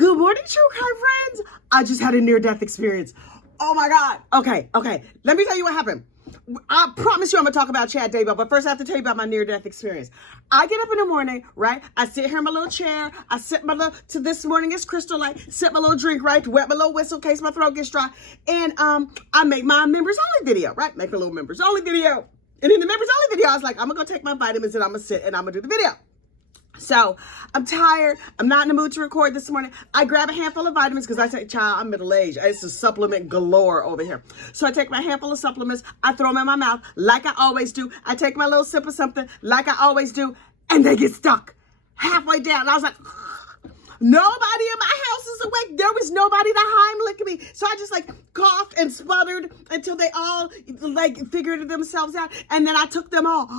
Good morning, true crime friends. I just had a near-death experience. Oh my God. Okay. Let me tell you what happened. I promise you I'm going to talk about Chad Daybell, but first I have to tell you about my near-death experience. I get up in the morning, right? I sit here in my little chair. I sip my little, to this morning is Crystal Light, sip my little drink, right? Wet my little whistle in case my throat gets dry. And I make my members only video, right? Make a little members only video. And in the members only video, I was like, I'm going to go take my vitamins and I'm going to sit and I'm going to do the video. So I'm tired. I'm not in the mood to record this morning. I grab a handful of vitamins because I say, child, I'm middle-aged. It's a supplement galore over here. So I take my handful of supplements. I throw them in my mouth like I always do. I take my little sip of something like I always do. And they get stuck halfway down. And I was like, nobody in my house is awake. There was nobody to Heimlich me. So I just like coughed and sputtered until they all like figured themselves out. And then I took them all.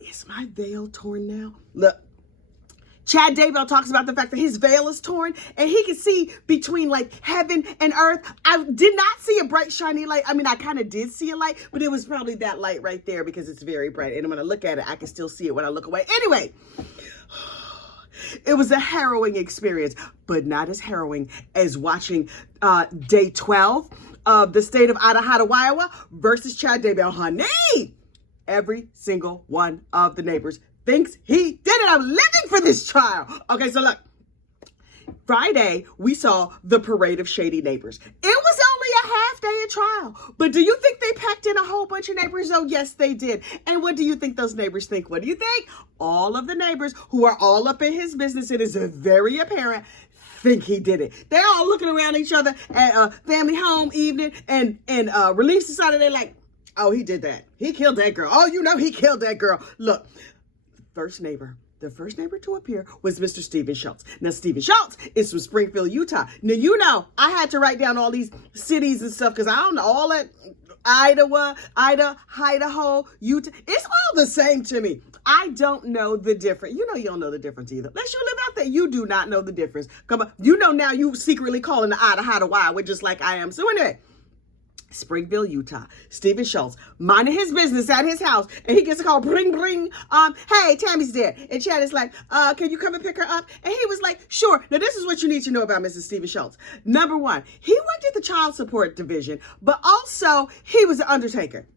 Is my veil torn now? Look. Chad Daybell talks about the fact that his veil is torn and he can see between like heaven and earth. I did not see a bright, shiny light. I mean, I kind of did see a light, but it was probably that light right there because it's very bright. And when I look at it, I can still see it when I look away. Anyway, it was a harrowing experience, but not as harrowing as watching day 12 of the state of Idaho versus Chad Daybell. Honey, every single one of the neighbors thinks he did it. I'm living for this trial. Okay, so look. Friday, we saw the parade of shady neighbors. It was only a half day of trial. But do you think they packed in a whole bunch of neighbors? Oh, yes, they did. And what do you think those neighbors think? What do you think? All of the neighbors who are all up in his business, it is very apparent, think he did it. They're all looking around each other at family home evening and Relief Society. They're like, oh, he did that. He killed that girl. Oh, you know he killed that girl. Look. The first neighbor to appear was Mr. Stephen Schultz. Now, Stephen Schultz is from Springfield, Utah. Now, you know, I had to write down all these cities and stuff because I don't know all that Idaho, Utah. It's all the same to me. I don't know the difference. You know you don't know the difference either. Unless you live out there, you do not know the difference. Come on. You know now you secretly calling the Idaho just like I am. So anyway. Springfield, Utah. Stephen Schultz minding his business at his house, and he gets a call, bring, hey, Tammy's dead. And Chad is like, can you come and pick her up? And he was like, sure. Now, this is what you need to know about Mrs. Stephen Schultz. Number one, he worked at the child support division, but also he was an undertaker.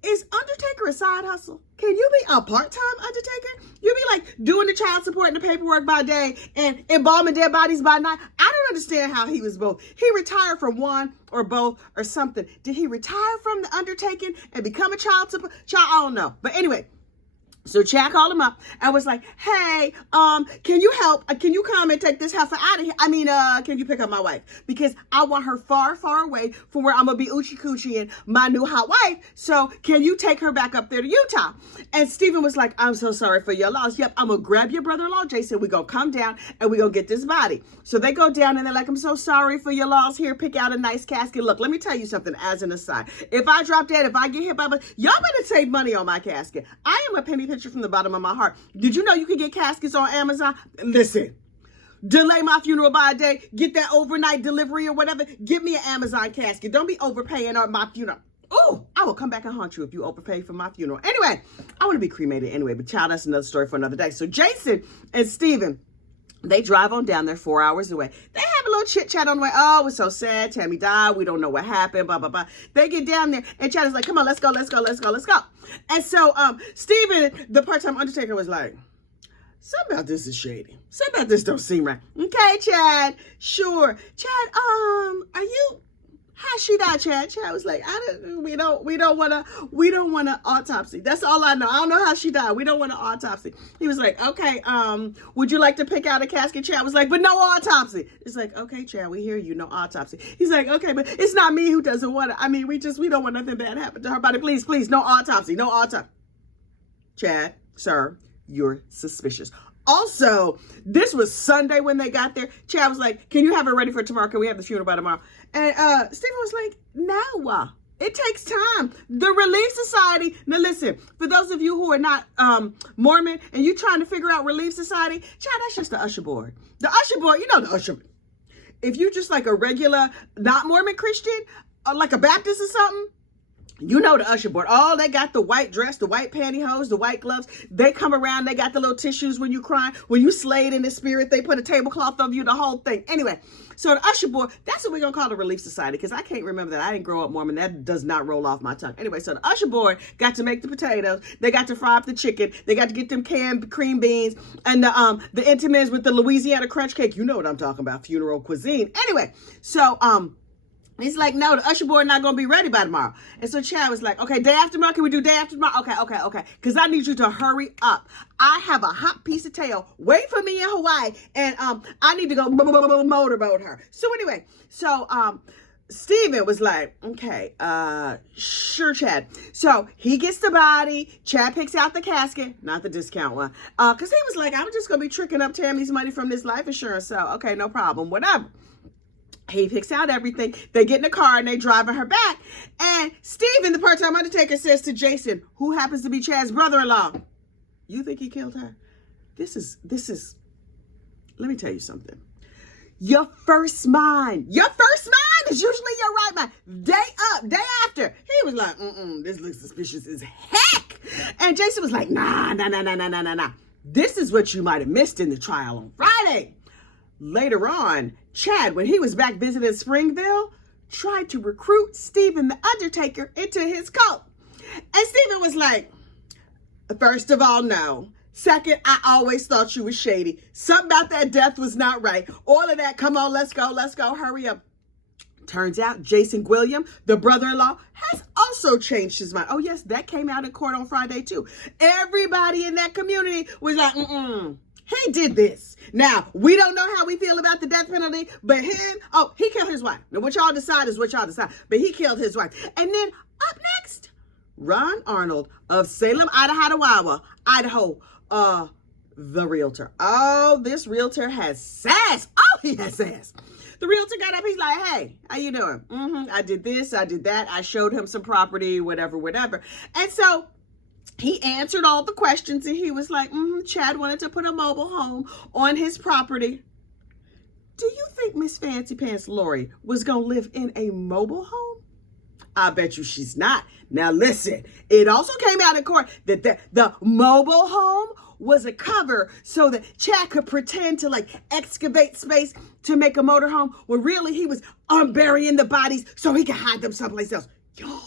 Is undertaker a side hustle? Can you be a part-time undertaker? You be like doing the child support and the paperwork by day and embalming dead bodies by night. I don't understand how he was both. He retired from one or both or something. Did he retire from the undertaking and become a child support? I don't know. But anyway, so Chad called him up and was like, hey, can you help? Can you come and take this heifer out of here? I mean, can you pick up my wife? Because I want her far, far away from where I'm going to be oochie-coochie-ing my new hot wife. So can you take her back up there to Utah? And Stephen was like, I'm so sorry for your loss. Yep, I'm going to grab your brother-in-law, Jason. We're going to come down and we're going to get this body. So they go down and they're like, I'm so sorry for your loss. Here, pick out a nice casket. Look, let me tell you something as an aside. If I drop dead, if I get hit by y'all better save money on my casket. I am a penny pincher from the bottom of my heart. Did you know you can get caskets on Amazon? Listen, delay my funeral by a day, get that overnight delivery or whatever. Get me an Amazon casket. Don't be overpaying on my funeral. Oh, I will come back and haunt you if you overpay for my funeral. Anyway, I want to be cremated anyway, but child, that's another story for another day. So Jason and Stephen, they drive on down there 4 hours away. They have a little chit chat on the way. Oh, it's so sad. Tammy died. We don't know what happened. Blah, blah, blah. They get down there and Chad is like, come on, let's go. And so Stephen, the part-time undertaker, was like, something about this is shady. Something about this don't seem right. Okay, Chad. Sure. Chad, are you... How she died, Chad? Chad was like, we don't want to autopsy. That's all I know. I don't know how she died. We don't want an autopsy. He was like, okay, would you like to pick out a casket? Chad was like, but no autopsy. It's like, okay, Chad, we hear you, no autopsy. He's like, okay, but it's not me who doesn't want it. I mean, we don't want nothing bad happen to her body. Please, no autopsy, no autopsy. Stephen, sir, you're suspicious. Also, this was Sunday when they got there. Chad was like, can you have it ready for tomorrow? Can we have the funeral by tomorrow? And Stephen was like, no, it takes time. The Relief Society, now listen, for those of you who are not Mormon and you trying to figure out Relief Society, Chad, that's just the usher board. The usher board, you know the usher. If you just like a regular, not Mormon Christian, like a Baptist or something, You know the usher board. Oh, they got the white dress, the white pantyhose, the white gloves. They come around. They got the little tissues when you cry. When you slayed in the spirit, they put a tablecloth over you, the whole thing. Anyway, so the usher board, that's what we're going to call the Relief Society, because I can't remember that. I didn't grow up Mormon. That does not roll off my tongue. Anyway, so the usher board got to make the potatoes. They got to fry up the chicken. They got to get them canned cream beans and the Intimans with the Louisiana crunch cake. You know what I'm talking about, funeral cuisine. Anyway, so he's like, no, the usher board not going to be ready by tomorrow. And so Chad was like, okay, day after tomorrow? Can we do day after tomorrow? Okay. Because I need you to hurry up. I have a hot piece of tail. Wait for me in Hawaii. And I need to go motorboat her. So anyway, Steven was like, okay, sure, Chad. So he gets the body. Chad picks out the casket, not the discount one. Because he was like, I'm just going to be tricking up Tammy's money from this life insurance. So, okay, no problem, whatever. He picks out everything. They get in the car and they driving her back. And Steven, the part-time undertaker, says to Jason, who happens to be Chad's brother-in-law, you think he killed her? This is, let me tell you something. Your first mind is usually your right mind. Day up, day after. He was like, this looks suspicious as heck. And Jason was like, nah. This is what you might have missed in the trial on Friday. Later on, Chad, when he was back visiting Springville, tried to recruit Steven the Undertaker into his cult. And Steven was like, first of all, no. Second, I always thought you was shady. Something about that death was not right. All of that, come on, let's go, hurry up. Turns out Jason Gwilliam, the brother-in-law, has also changed his mind. Oh, yes, that came out in court on Friday, too. Everybody in that community was like, he did this. Now, we don't know how we feel about the death penalty, but he killed his wife. Now, what y'all decide is what y'all decide. But he killed his wife. And then up next, Ron Arnold of Salem, Idaho, the realtor. Oh, this realtor has sass. Oh, he has sass. The realtor got up. He's like, hey, how you doing? I did this. I did that. I showed him some property, whatever. And so he answered all the questions, and he was like, Chad wanted to put a mobile home on his property. Do you think Miss Fancy Pants Lori was going to live in a mobile home? I bet you she's not. Now listen, it also came out in court that the mobile home was a cover so that Chad could pretend to like excavate space to make a motorhome, when really he was unburying the bodies so he could hide them someplace else. Y'all,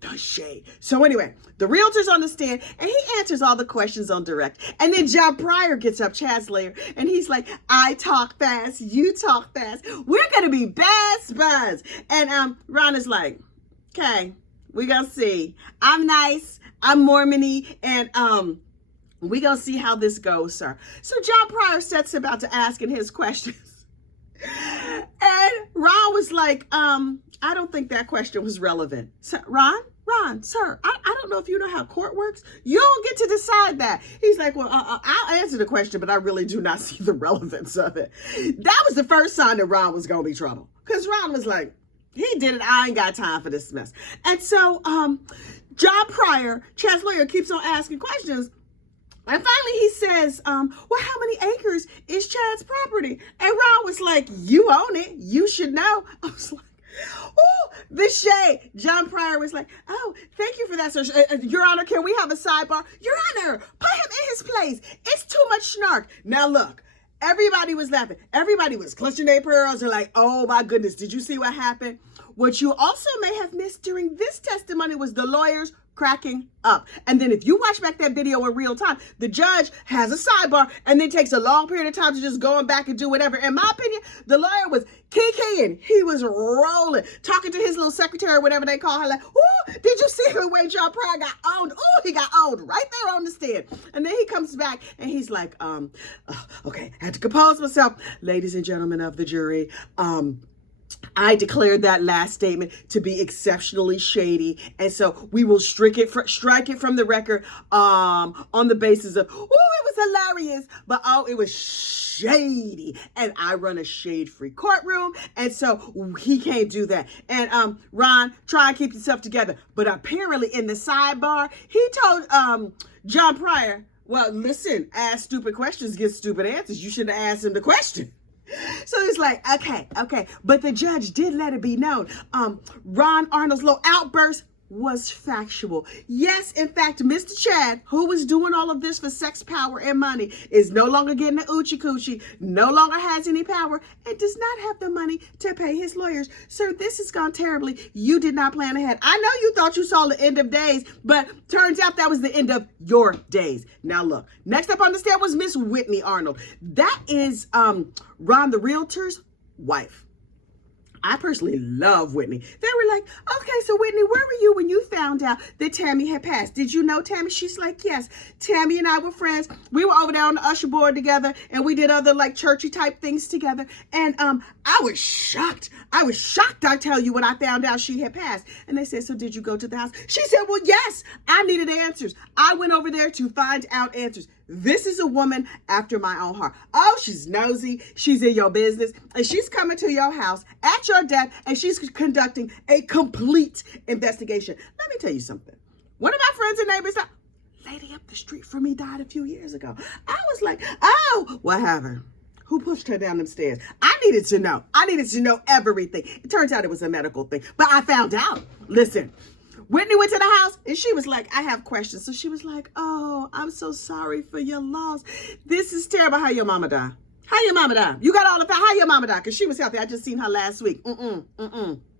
the shade. So anyway, the realtor's on the stand and he answers all the questions on direct. And then John Pryor gets up, Chad's lawyer, and he's like, I talk fast, you talk fast. We're going to be best buds. And Ron is like, okay, we gonna see. I'm nice, I'm Mormon-y, and we gonna see how this goes, sir. So John Pryor sets about to asking his questions. And Ron was like, I don't think that question was relevant. So, Ron, sir, I don't know if you know how court works. You don't get to decide that. He's like, well, I'll answer the question, but I really do not see the relevance of it. That was the first sign that Ron was going to be trouble. Because Ron was like, he did it. I ain't got time for this mess. And so John Pryor, Chad's lawyer, keeps on asking questions. And finally he says, well, how many acres is Chad's property? And Ron was like, you own it. You should know. I was like, oh, the shade. John Pryor was like, oh, thank you for that, sir. Your Honor, can we have a sidebar? Your Honor, put him in his place. It's too much snark. Now look, everybody was laughing. Everybody was clutching their pearls and like, oh my goodness, did you see what happened? What you also may have missed during this testimony was the lawyers cracking up. And then if you watch back that video in real time, the judge has a sidebar and then takes a long period of time to just going back and do whatever. In my opinion, the lawyer was kicking. He was rolling, talking to his little secretary, whatever they call her, like, ooh, did you see the way John Pryor got owned? Ooh, he got owned right there on the stand. And then he comes back and he's like, okay, I had to compose myself. Ladies and gentlemen of the jury, I declared that last statement to be exceptionally shady, and so we will strike it from the record on the basis of, oh, it was hilarious, but oh, it was shady, and I run a shade-free courtroom, and so he can't do that. And Ron, try and keep yourself together. But apparently in the sidebar, he told John Pryor, well, listen, ask stupid questions, get stupid answers. You should have asked him the question. So it's like, okay. But the judge did let it be known. Ron Arnold's little outburst was factual. Yes, in fact, Mr. Chad, who was doing all of this for sex, power, and money, is no longer getting the oochie coochie, no longer has any power, and does not have the money to pay his lawyers. Sir, this has gone terribly. You did not plan ahead. I know you thought you saw the end of days, but turns out that was the end of your days. Now look, next up on the stand was Miss Whitney Arnold. That is Ron the realtor's wife. I personally love Whitney. They were like, okay, so Whitney, where were you when you found out that Tammy had passed? Did you know Tammy? She's like, yes. Tammy and I were friends. We were over there on the usher board together, and we did other like churchy type things together. And I was shocked. I tell you, when I found out she had passed. And they said, so did you go to the house? She said, well, yes, I needed answers. I went over there to find out answers. This is a woman after my own heart. Oh, she's nosy. She's in your business. And she's coming to your house at your death. And she's conducting a complete investigation. Let me tell you something. One of my friends and neighbors, lady up the street from me, died a few years ago. I was like, oh, what happened? Who pushed her down them stairs? I needed to know. I needed to know everything. It turns out it was a medical thing. But I found out. Listen. Whitney went to the house and she was like, I have questions. So she was like, oh, I'm so sorry for your loss. This is terrible. How your mama died? How your mama died? You got all the how your mama died? Because she was healthy. I just seen her last week.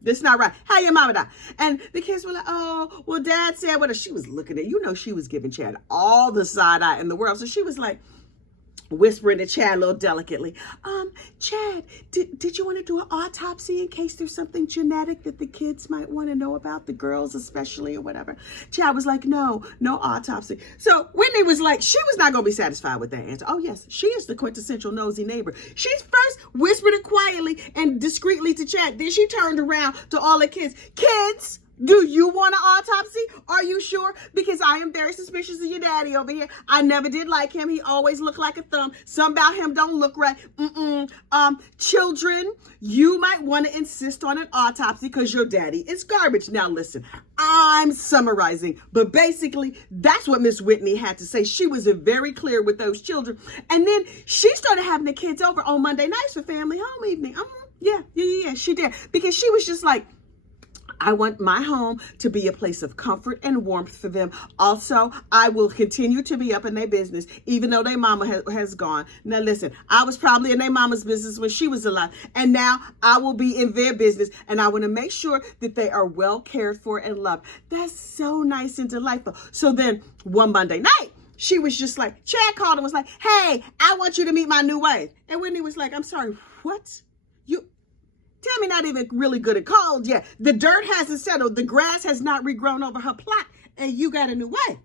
This is not right. How your mama died? And the kids were like, oh, well, dad said, what? She was looking at, she was giving Chad all the side eye in the world. So she was like, whispering to Chad a little delicately, Chad, did you want to do an autopsy in case there's something genetic that the kids might want to know about, the girls especially or whatever? Chad was like, no autopsy. So Whitney was like, she was not going to be satisfied with that answer. Oh yes, she is the quintessential nosy neighbor. She first whispered it quietly and discreetly to Chad. Then she turned around to all the kids. Kids, do you want an autopsy? Are you sure? Because I am very suspicious of your daddy over here. I never did like him. He always looked like a thumb. Some about him don't look right. Children, you might want to insist on an autopsy because your daddy is garbage. Now listen, I'm summarizing, but basically that's what Miss Whitney had to say. She was very clear with those children. And then she started having the kids over on Monday nights for family home evening. Yeah, she did. Because she was just like, I want my home to be a place of comfort and warmth for them. Also, I will continue to be up in their business, even though their mama has gone. Now, listen, I was probably in their mama's business when she was alive, and now I will be in their business, and I want to make sure that they are well cared for and loved. That's so nice and delightful. So then one Monday night, she was just like, Chad called and was like, hey, I want you to meet my new wife. And Whitney was like, I'm sorry, what? Tammy not even really good at cold yet. The dirt hasn't settled. The grass has not regrown over her plot. And you got a new wife.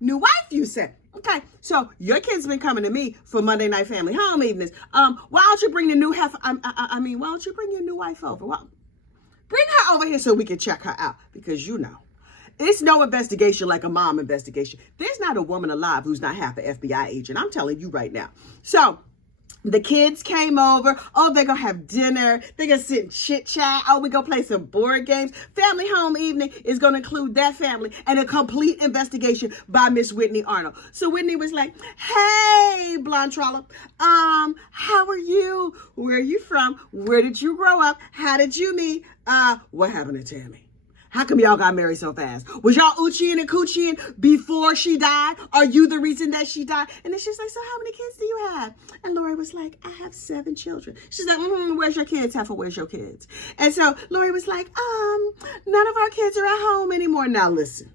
New wife, you said. Okay, so your kid's been coming to me for Monday night family home evenings. Why don't you bring the new why don't you bring your new wife over? Well, bring her over here so we can check her out. Because it's no investigation like a mom investigation. There's not a woman alive who's not half an FBI agent. I'm telling you right now. So the kids came over. Oh, they're going to have dinner. They're going to sit and chit chat. Oh, we going to play some board games. Family home evening is going to include that family and a complete investigation by Miss Whitney Arnold. So Whitney was like, hey, blonde trollop, how are you? Where are you from? Where did you grow up? How did you meet? What happened to Tammy? How come y'all got married so fast? Was y'all Uchiing and Coochieing before she died? Are you the reason that she died? And then she's like, so how many kids do you have? And Lori was like, I have 7 children. She's like, where's your kids? Heifer, where's your kids? And so Lori was like, none of our kids are at home anymore. Now listen,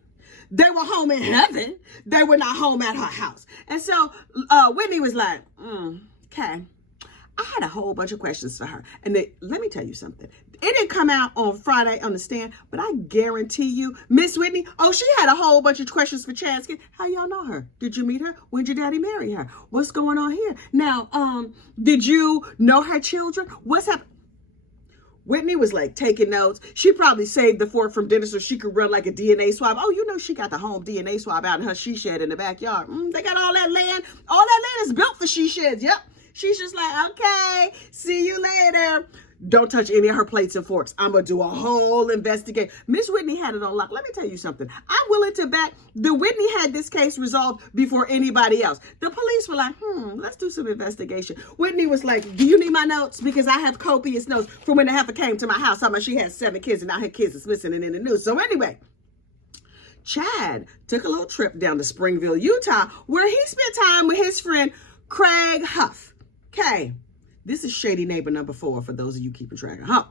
they were home in heaven. They were not home at her house. And so Whitney was like, okay. I had a whole bunch of questions for her. And let me tell you something. It didn't come out on Friday on the stand, but I guarantee you, Miss Whitney, she had a whole bunch of questions for Chad. How y'all know her? Did you meet her? When did your daddy marry her? What's going on here? Now, did you know her children? What's happening? Whitney was like taking notes. She probably saved the fork from dinner so she could run like a DNA swab. Oh, she got the home DNA swab out in her she shed in the backyard. They got all that land. All that land is built for she sheds. Yep. She's just like, okay, see you later. don't touch any of her plates and forks. I'm going to do a whole investigation. Miss Whitney had it on lock. Let me tell you something. I'm willing to bet that Whitney had this case resolved before anybody else. The police were like, let's do some investigation. Whitney was like, do you need my notes? Because I have copious notes from when the heifer came to my house. How much she had 7 kids and now her kids is missing and in the news. So anyway, Chad took a little trip down to Springville, Utah, where he spent time with his friend, Craig Huff. Okay. This is Shady neighbor number 4 for those of you keeping track of Huff.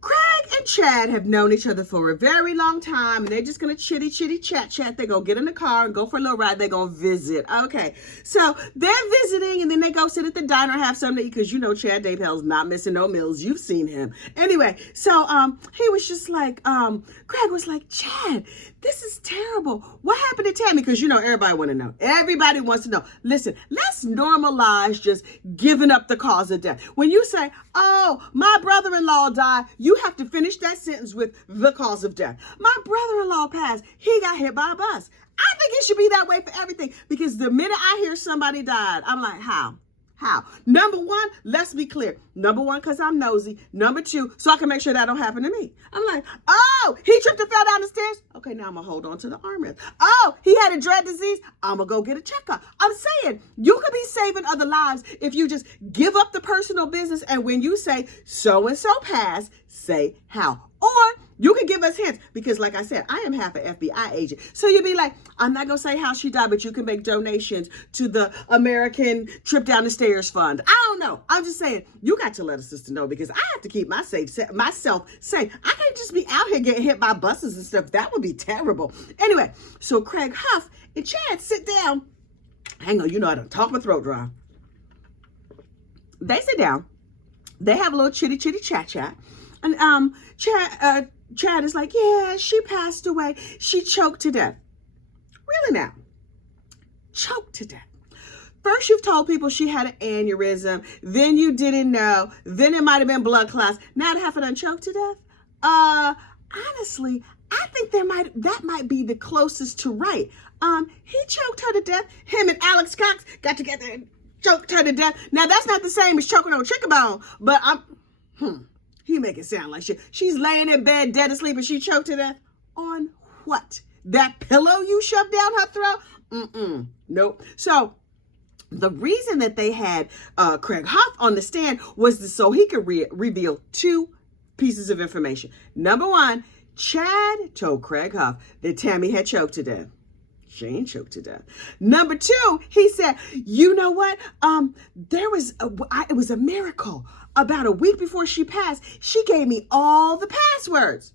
Craig and Chad have known each other for a very long time, and they're just going to chitty chat. They're going to get in the car and go for a little ride. They're going to visit. Okay. So they're visiting, and then they go sit at the diner, have something to eat, because you know Chad Daybell's not missing no meals. You've seen him. Anyway, so he was just like, Craig was like, Chad, this is terrible. What happened to Tammy? Because you know everybody want to know. Everybody wants to know. Listen, let's normalize just giving up the cause of death. When you say, oh, my brother-in-law died, you have to finish that sentence with the cause of death. My brother-in-law passed. He got hit by a bus. I think it should be that way for everything, because the minute I hear somebody died, I'm like, how? Number 1, let's be clear. Number 1, because I'm nosy. Number 2, so I can make sure that don't happen to me. I'm like, oh, he tripped and fell down the stairs. Okay, now I'm going to hold on to the armrest. Oh, he had a dread disease. I'm going to go get a checkup. I'm saying you could be saving other lives if you just give up the personal business. And when you say so-and-so passed, say how. Or you can give us hints, because like I said, I am half an FBI agent. So you'd be like, I'm not going to say how she died, but you can make donations to the American Trip Down the Stairs Fund. I don't know. I'm just saying, you got to let a sister know, because I have to keep myself safe. I can't just be out here getting hit by buses and stuff. That would be terrible. Anyway, so Craig Huff and Chad sit down. Hang on, you know I done talk my throat dry. They sit down. They have a little chitty chat. And Chad is like, yeah, she passed away. She choked to death. Really now? Choked to death. First, you've told people she had an aneurysm. Then you didn't know. Then it might have been blood clots. Now the heifer done choked to death? Honestly, I think that might be the closest to right. He choked her to death. Him and Alex Cox got together and choked her to death. Now, that's not the same as choking on a chicken bone, but he make it sound like she's laying in bed dead asleep and she choked to death. On what? That pillow you shoved down her throat? Nope. So the reason that they had Craig Huff on the stand was so he could reveal 2 pieces of information. Number 1, Chad told Craig Huff that Tammy had choked to death. She ain't choked to death. Number 2, he said, you know what? It was a miracle. About a week before she passed, she gave me all the passwords.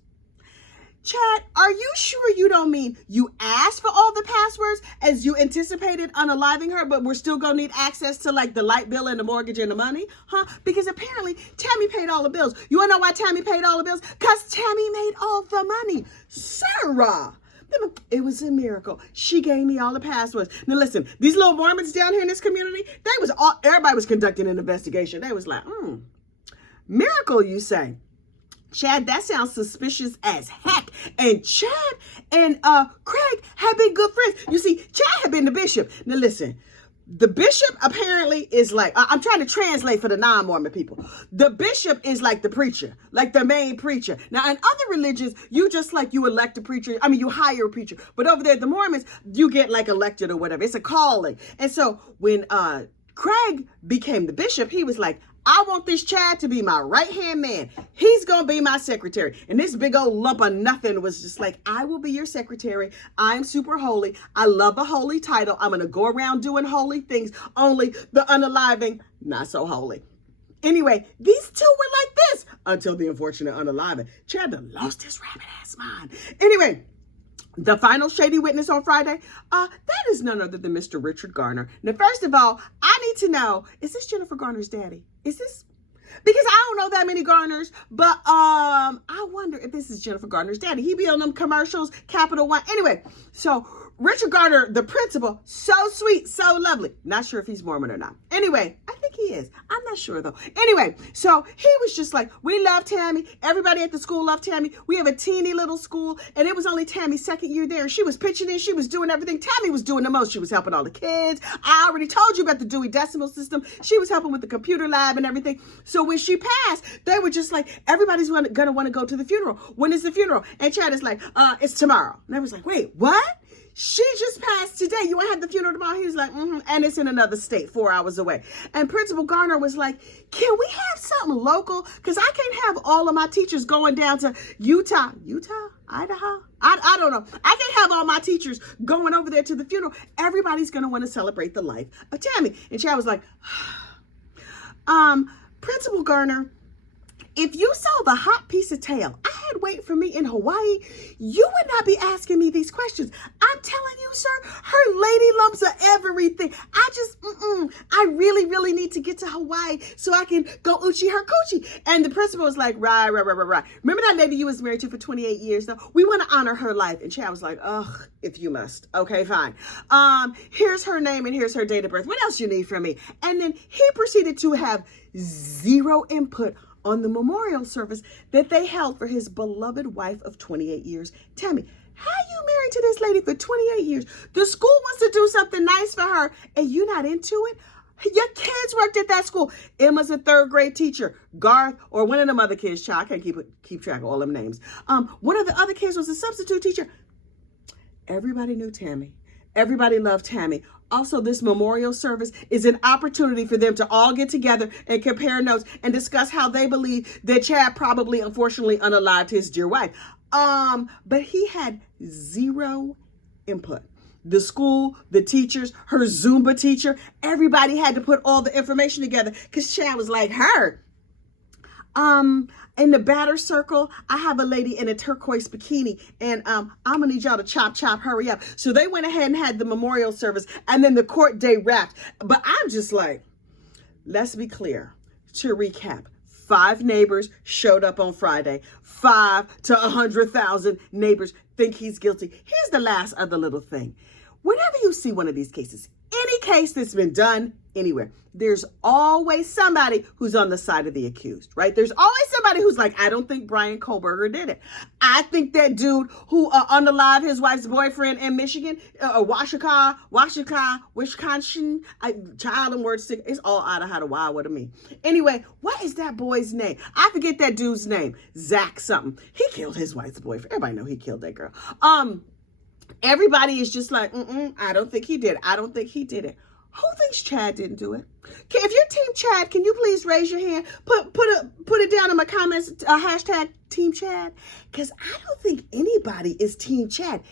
Chad, are you sure you don't mean you asked for all the passwords as you anticipated unaliving her, but we're still going to need access to like the light bill and the mortgage and the money? Huh? Because apparently Tammy paid all the bills. You want to know why Tammy paid all the bills? Because Tammy made all the money. Sarah. It was a miracle. She gave me all the passwords. Now listen, these little Mormons down here in this community, everybody was conducting an investigation. They was like, miracle, you say? Chad, that sounds suspicious as heck. And Chad and Craig had been good friends. You see, Chad had been the bishop. Now listen, the bishop apparently is like, I'm trying to translate for the non-Mormon people. The bishop is like the preacher, like the main preacher. Now, in other religions, you elect a preacher. I mean, you hire a preacher. But over there, the Mormons, you get like elected or whatever. It's a calling. And so when Craig became the bishop, he was like, I want this Chad to be my right-hand man. He's going to be my secretary. And this big old lump of nothing was just like, I will be your secretary. I'm super holy. I love a holy title. I'm going to go around doing holy things. Only the unaliving, not so holy. Anyway, these 2 were like this until the unfortunate unaliving. Chad done lost his rabbit-ass mind. Anyway, the final shady witness on Friday, that is none other than Mr. Richard Garner. Now, first of all, I need to know, is this Jennifer Garner's daddy? Is this? Because I don't know that many Garners, but I wonder if this is Jennifer Garner's daddy. He be on them commercials, Capital One. Anyway, so Richard Garner, the principal, so sweet, so lovely. Not sure if he's Mormon or not. Anyway, I think he is. I'm not sure though. Anyway, so he was just like, we love Tammy. Everybody at the school loved Tammy. We have a teeny little school, and it was only Tammy's second year there. She was pitching in. She was doing everything. Tammy was doing the most. She was helping all the kids. I already told you about the Dewey Decimal System. She was helping with the computer lab and everything. So when she passed, they were just like, everybody's going to want to go to the funeral. When is the funeral? And Chad is like, it's tomorrow. And I was like, wait, what? She just passed today. You want to have the funeral tomorrow? He was like, and it's in another state, 4 hours away. And Principal Garner was like, can we have something local? Because I can't have all of my teachers going down to Utah, Idaho? I don't know. I can't have all my teachers going over there to the funeral. Everybody's going to want to celebrate the life of Tammy. And Chad was like, Principal Garner, if you saw the hot piece of tail I had wait for me in Hawaii, you would not be asking me these questions. I'm telling you, sir, her lady lumps are everything. I really, really need to get to Hawaii so I can go Uchi her coochie. And the principal was like, right. Remember that lady you was married to for 28 years though? We want to honor her life. And Chad was like, ugh, if you must. Okay, fine. Here's her name and here's her date of birth. What else you need from me? And then he proceeded to have zero input on the memorial service that they held for his beloved wife of 28 years, Tammy. How you married to this lady for 28 years? The school wants to do something nice for her, and you not into it? Your kids worked at that school. Emma's a 3rd grade teacher. Garth, or one of them other kids, child, I can't keep track of all them names. One of the other kids was a substitute teacher. Everybody knew Tammy. Everybody loved Tammy. Also, this memorial service is an opportunity for them to all get together and compare notes and discuss how they believe that Chad probably, unfortunately, unalived his dear wife. But he had zero input. The school, the teachers, her Zumba teacher, everybody had to put all the information together because Chad was like, her. In the batter circle, I have a lady in a turquoise bikini, and I'm gonna need y'all to chop, hurry up. So they went ahead and had the memorial service, and then the court day wrapped. But I'm just like, let's be clear. To recap, 5 neighbors showed up on Friday. 5 to 100,000 neighbors think he's guilty. Here's the last other little thing. Whenever you see one of these cases, any case that's been done anywhere, there's always somebody who's on the side of the accused, right? There's always somebody who's like, I don't think Brian Kohlberger did it. I think that dude who unalived his wife's boyfriend in Michigan, Wisconsin, child and word sick. It's all out of how to wild with me. Anyway, what is that boy's name? I forget that dude's name. Zach something. He killed his wife's boyfriend. Everybody know he killed that girl. Everybody is just like, I don't think he did. I don't think he did it. Who thinks Chad didn't do it? Okay, if you're Team Chad, can you please raise your hand? Put it down in my comments, hashtag Team Chad. Because I don't think anybody is Team Chad.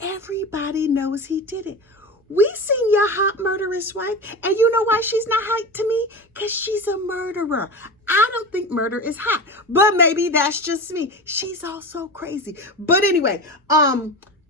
Everybody knows he did it. We seen your hot murderous wife, and you know why she's not hot to me? Because she's a murderer. I don't think murder is hot, but maybe that's just me. She's also crazy. But anyway,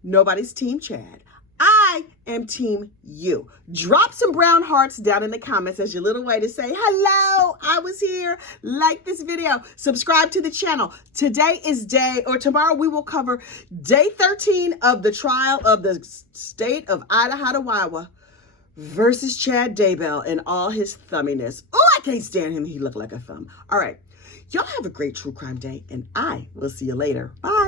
nobody's Team Chad. I am Team You. Drop some brown hearts down in the comments as your little way to say, hello, I was here. Like this video. Subscribe to the channel. Tomorrow we will cover day 13 of the trial of the state of Idaho versus Chad Daybell and all his thumminess. Oh, I can't stand him. He looked like a thumb. All right. Y'all have a great true crime day, and I will see you later. Bye.